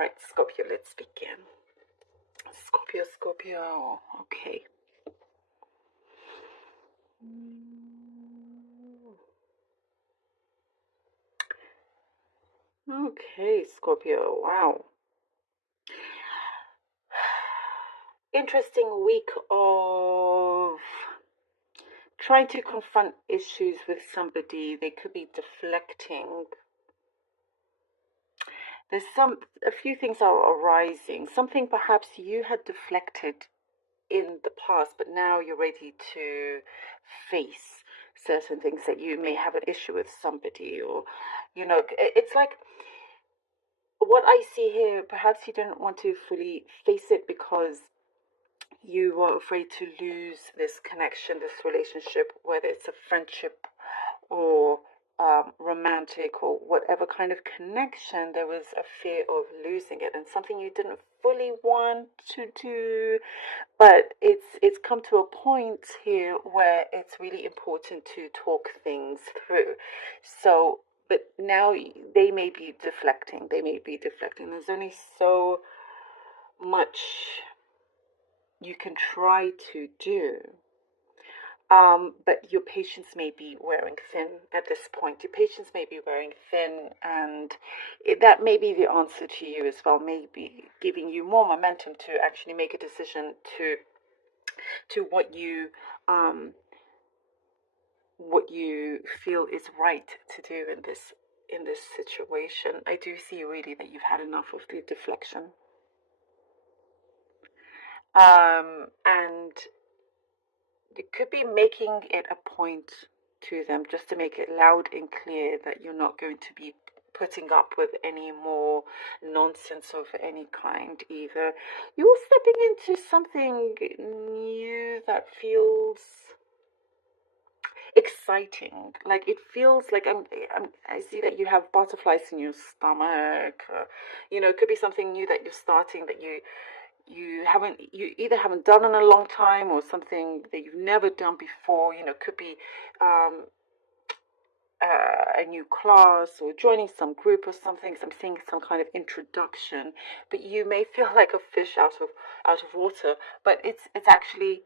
right, Scorpio, let's begin. Scorpio, Scorpio. Okay. Okay, Scorpio. Wow. Interesting week of trying to confront issues with somebody. They could be deflecting. There's a few things are arising. Something perhaps you had deflected in the past, but now you're ready to face certain things that you may have an issue with somebody, or it's like what I see here. Perhaps you didn't want to fully face it because you were afraid to lose this connection, this relationship, whether it's a friendship or romantic or whatever kind of connection. There was a fear of losing it and something you didn't fully want to do, but it's come to a point here where it's really important to talk things through. So but now they may be deflecting. There's only so much you can try to do. But your patience may be wearing thin at this point. Your patience may be wearing thin, and that may be the answer to you as well. Maybe giving you more momentum to actually make a decision to what you feel is right to do in this situation. I do see really that you've had enough of the deflection, and it could be making it a point to them just to make it loud and clear that you're not going to be putting up with any more nonsense of any kind either. You're stepping into something new that feels exciting. Like it feels like I see that you have butterflies in your stomach. It could be something new that you're starting that you either haven't done in a long time, or something that you've never done before. Could be a new class or joining some group or something. So I'm seeing some kind of introduction, but you may feel like a fish out of water, but it's actually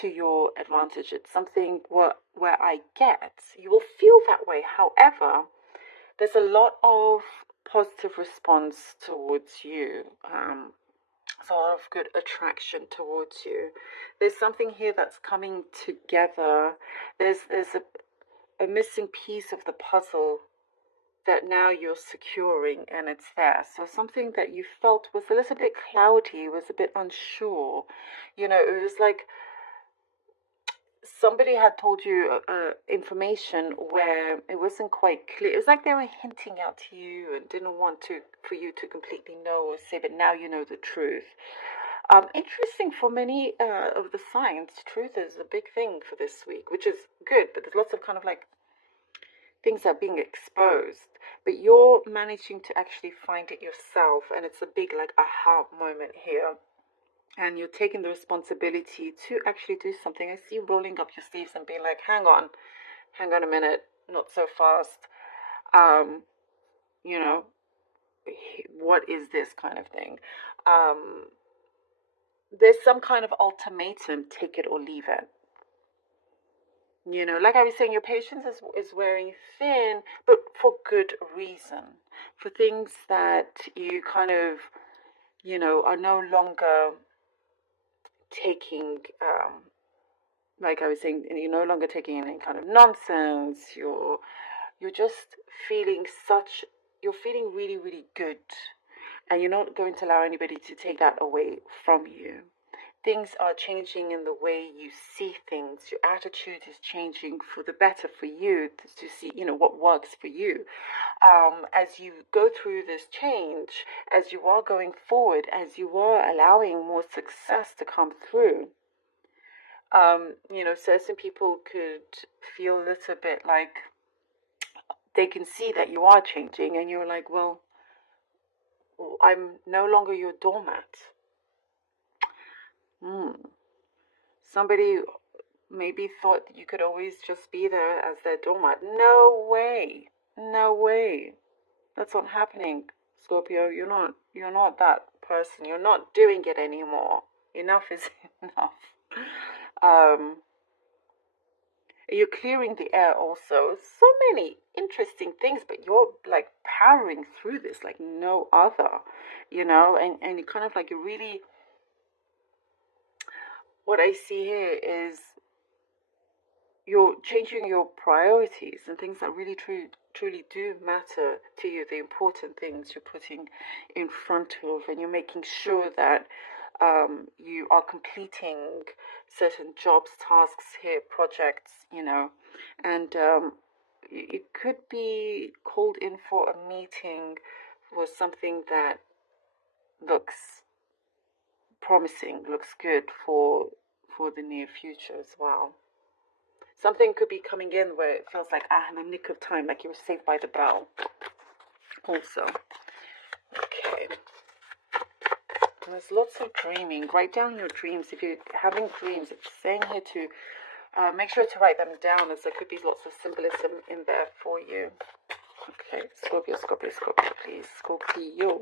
to your advantage. It's something where I get you will feel that way. However, there's a lot of positive response towards you. There's a lot of good attraction towards you. There's something here that's coming together. There's a missing piece of the puzzle that now you're securing, and it's there. So something that you felt was a little bit cloudy, was a bit unsure. It was like somebody had told you information where it wasn't quite clear. It was like they were hinting out to you and didn't want for you to completely know or say, but now you know the truth. Interesting for many of the signs. Truth is a big thing for this week, which is good, but there's lots of kind of like things are being exposed, but you're managing to actually find it yourself, and it's a big like aha moment here. And you're taking the responsibility to actually do something. I see you rolling up your sleeves and being like, hang on a minute, not so fast. What is this kind of thing? There's some kind of ultimatum, take it or leave it. Like I was saying, your patience is wearing thin, but for good reason. For things that you kind of, are no longer taking, like I was saying, you're no longer taking any kind of nonsense. You're just feeling you're feeling really, really good. And you're not going to allow anybody to take that away from you. Things are changing in the way you see things. Your attitude is changing for the better for you to see, what works for you. As you go through this change, as you are going forward, as you are allowing more success to come through, certain people could feel a little bit like they can see that you are changing, and you're like, well, I'm no longer your doormat. Somebody maybe thought that you could always just be there as their doormat. No way. That's not happening, Scorpio. You're You're not that person. You're not doing it anymore. Enough is enough. Um, you're clearing the air also. So many interesting things, but you're like powering through this like no other, and you kind of like you really, what I see here is you're changing your priorities and things that really truly do matter to you, the important things you're putting in front of, and you're making sure that you are completing certain jobs, tasks here, projects, and it could be called in for a meeting for something that looks promising, looks good for the near future as well. Something could be coming in where it feels like, in the nick of time, like you were saved by the bell. Also, okay. And there's lots of dreaming. Write down your dreams. If you're having dreams, it's saying here to make sure to write them down, as there could be lots of symbolism in there for you. Okay, Scorpio, Scorpio, Scorpio, please. Scorpio.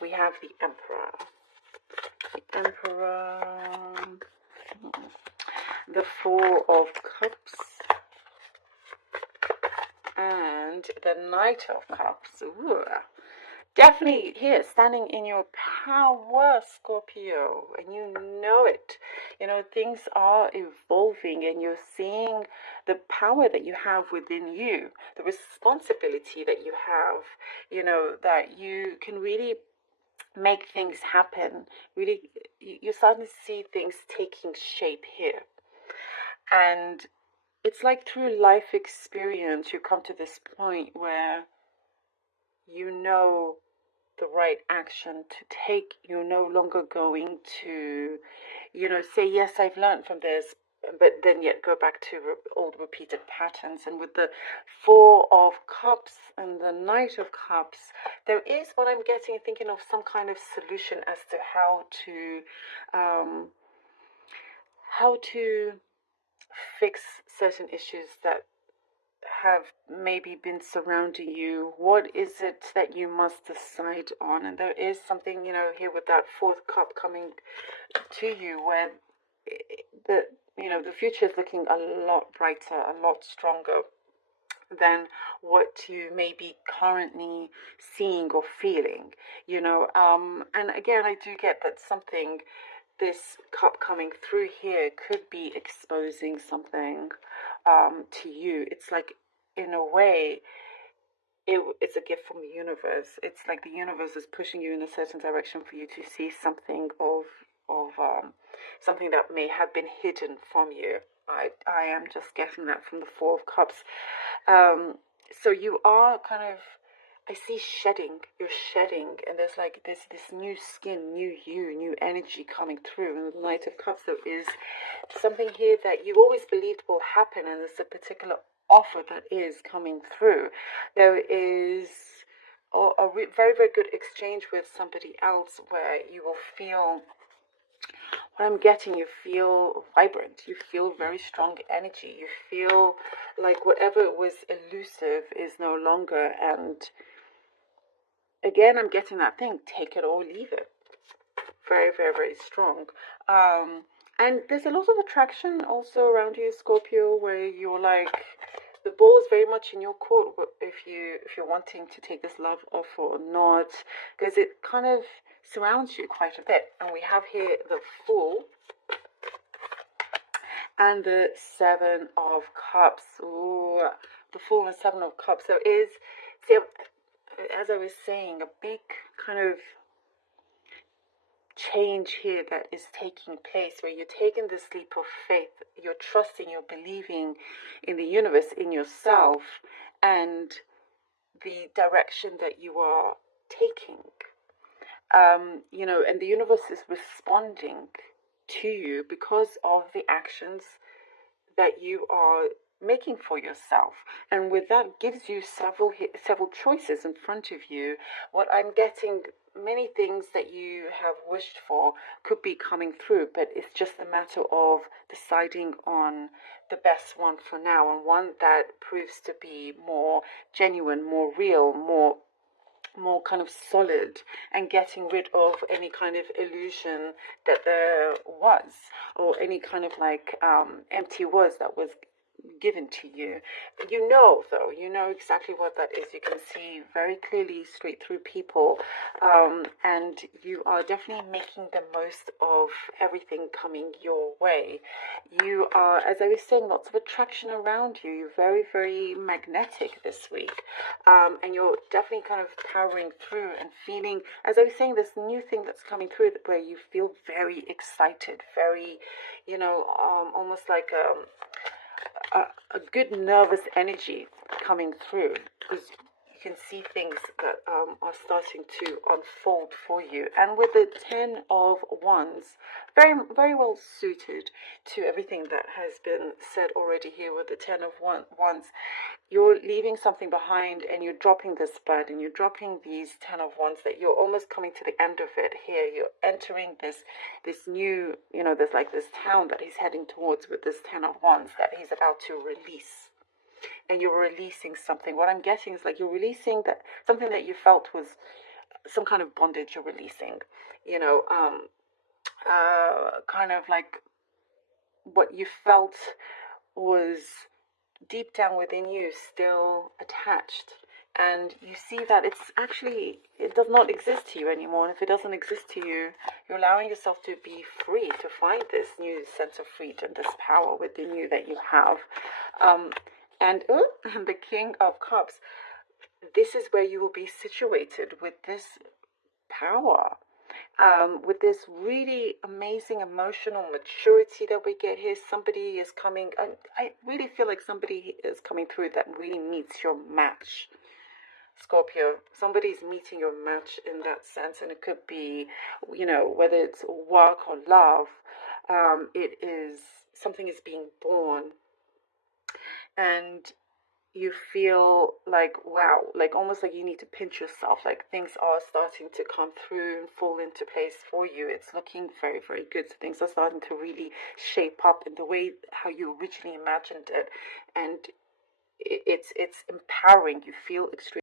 We have the Emperor. The Emperor. The Four of Cups. And the Knight of Cups. Ooh. Definitely here, standing in your power, Scorpio, and you know it. Things are evolving, and you're seeing the power that you have within you, the responsibility that you have, that you can really make things happen. Really, you're starting to see things taking shape here. And it's like through life experience, you come to this point where you know the right action to take. You're no longer going to, say, yes, I've learned from this, but then yet go back to old repeated patterns. And with the Four of Cups and the Knight of Cups, there is what I'm getting, thinking of some kind of solution as to how to fix certain issues that have maybe been surrounding you. What is it that you must decide on? And there is something, here with that fourth cup coming to you, where the future is looking a lot brighter, a lot stronger than what you may be currently seeing or feeling, and again, I do get that something, this cup coming through here could be exposing something to you. It's like, in a way, it's a gift from the universe. It's like the universe is pushing you in a certain direction for you to see something of something that may have been hidden from you. I am just getting that from the Four of Cups. So you are kind of, I see shedding. You're shedding, and there's like this new skin, new you, new energy coming through. And the Knight of Cups, there is something here that you always believed will happen, and there's a particular offer that is coming through. There is a very, very good exchange with somebody else where you will feel, what I'm getting, you feel vibrant, you feel very strong energy, you feel like whatever was elusive is no longer. And again, I'm getting that thing, take it or leave it. Very, very, very strong. And there's a lot of attraction also around you, Scorpio, where you're like, the ball is very much in your court if you're wanting to take this love offer or not, because it kind of surrounds you quite a bit. And we have here the Fool and the Seven of Cups. Ooh, the Fool and Seven of Cups. There is, see, as I was saying, a big kind of change here that is taking place, where you're taking this leap of faith, you're trusting, you're believing in the universe, in yourself, and the direction that you are taking. And the universe is responding to you because of the actions that you are making for yourself. And with that, gives you several choices in front of you. What I'm getting, many things that you have wished for could be coming through, but it's just a matter of deciding on the best one for now, and one that proves to be more genuine, more real, more more kind of solid, and getting rid of any kind of illusion that there was, or any kind of like empty words that was given to you. You know, though, you know exactly what that is. You can see very clearly straight through people, and you are definitely making the most of everything coming your way. You are, as I was saying, lots of attraction around you. You're very, very magnetic this week, and you're definitely kind of powering through and feeling, as I was saying, this new thing that's coming through where you feel very excited, very, you know, almost like a good nervous energy coming through, because you can see things that are starting to unfold for you. And with the 10 of Wands, very, very well suited to everything that has been said already here with the 10 of Wands. You're leaving something behind, and you're dropping this burden, you're dropping these 10 of Wands, that you're almost coming to the end of it here. You're entering this new, you know, there's like this town that he's heading towards with this 10 of Wands that he's about to release. And you're releasing something. What I'm getting is like you're releasing that something that you felt was some kind of bondage. You're releasing, you know, kind of like what you felt was deep down within you still attached, and you see that it does not exist to you anymore. And if it doesn't exist to you, you're allowing yourself to be free, to find this new sense of freedom, this power within you that you have. And the King of Cups, this is where you will be situated with this power, with this really amazing emotional maturity that we get here. Somebody is coming, I really feel like somebody is coming through that really meets your match, Scorpio. Somebody's meeting your match in that sense, and it could be, you know, whether it's work or love, it is, something is being born, and you feel like, wow, like almost like you need to pinch yourself, like things are starting to come through and fall into place for you. It's looking very, very good. So things are starting to really shape up in the way how you originally imagined it, and it's empowering. You feel extremely